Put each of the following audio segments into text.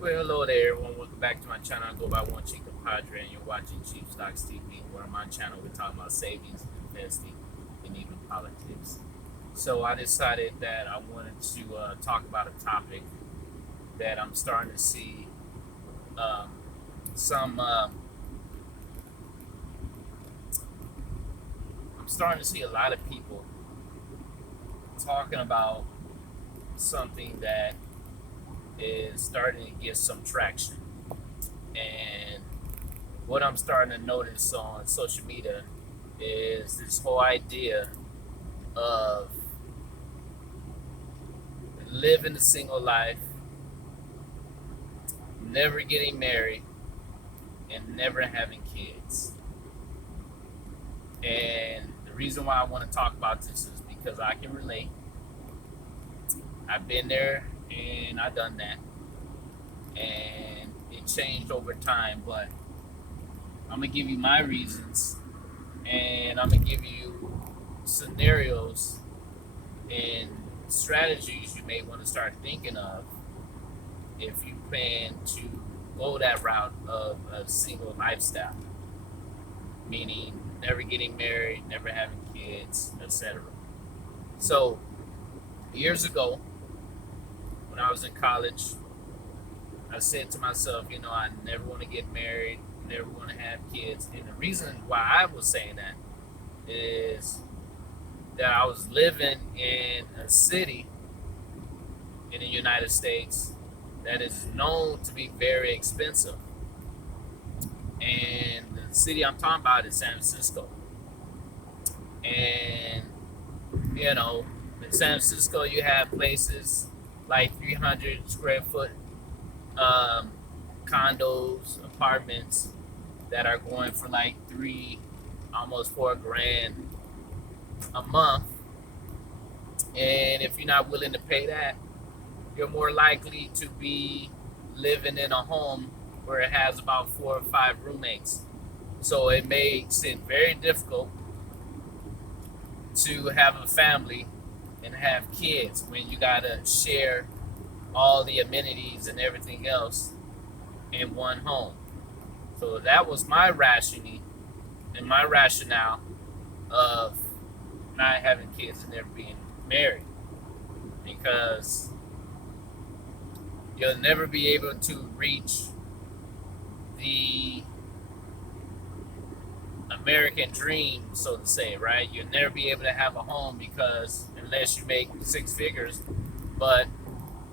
Well, hello there, everyone. Welcome back to my channel. I go by One Chief Compadre, and you're watching Cheap Stocks TV. Where on my channel, we're talking about savings, investing, and even politics. So I decided that I wanted to talk about a topic that I'm starting to see um, some. I'm starting to see a lot of people talking about something that is starting to get some traction, and what I'm starting to notice on social media is this whole idea of living a single life, never getting married, and never having kids. And the reason why I want to talk about this is because I can relate. I've been there and I've done that. And it changed over time, but I'm going to give you my reasons and I'm going to give you scenarios and strategies you may want to start thinking of if you plan to go that route of a single lifestyle, meaning never getting married, never having kids, etc. So, years ago, when I was in college, I said to myself, I never want to get married, never want to have kids. And the reason why I was saying that is that I was living in a city in the United States that is known to be very expensive. And the city I'm talking about is San Francisco. And, in San Francisco, you have places like 300 square foot um, condos, apartments that are going for like almost 4 grand a month. And if you're not willing to pay that, you're more likely to be living in a home where it has about 4 or 5 roommates. So it makes it very difficult to have a family and have kids when you gotta share all the amenities and everything else in one home. So that was my rationing and my rationale of not having kids and never being married, because you'll never be able to reach the American dream, so to say, right? You'll never be able to have a home because unless you make 6 figures, but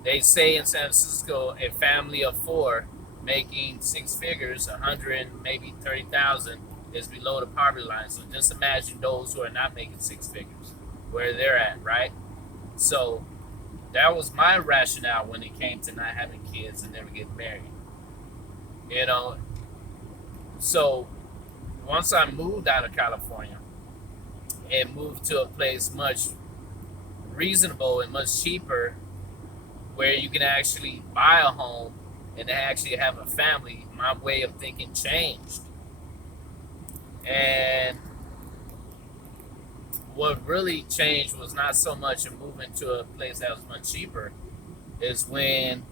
they say in San Francisco, a family of 4 making 6 figures, 100, maybe 30,000, is below the poverty line. So just imagine those who are not making 6 figures, where they're at, right? So that was my rationale when it came to not having kids and never getting married. You know, so once I moved out of California and moved to a place much reasonable and much cheaper, where you can actually buy a home and actually have a family, my way of thinking changed. And what really changed was not so much a moving to a place that was much cheaper, is when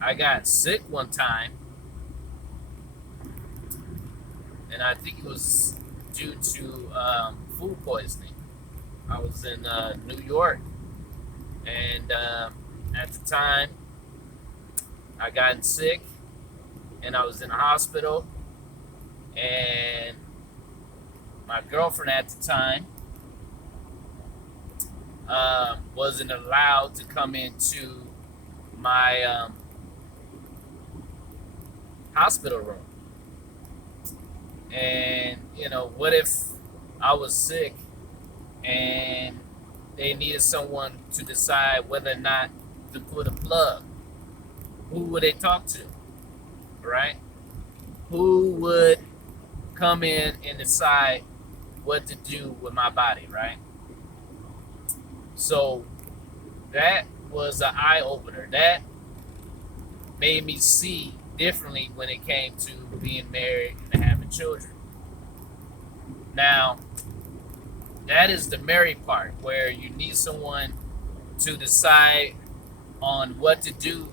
I got sick one time, and I think it was due to food poisoning. I was in New York, and at the time, I got sick, and I was in the hospital, and my girlfriend at the time wasn't allowed to come into my hospital room. And what if I was sick and they needed someone to decide whether or not to put a plug? Who would they talk to, right? Who would come in and decide what to do with my body, right? So that was an eye opener. That made me see differently when it came to being married and having children. Now, that is the married part, where you need someone to decide on what to do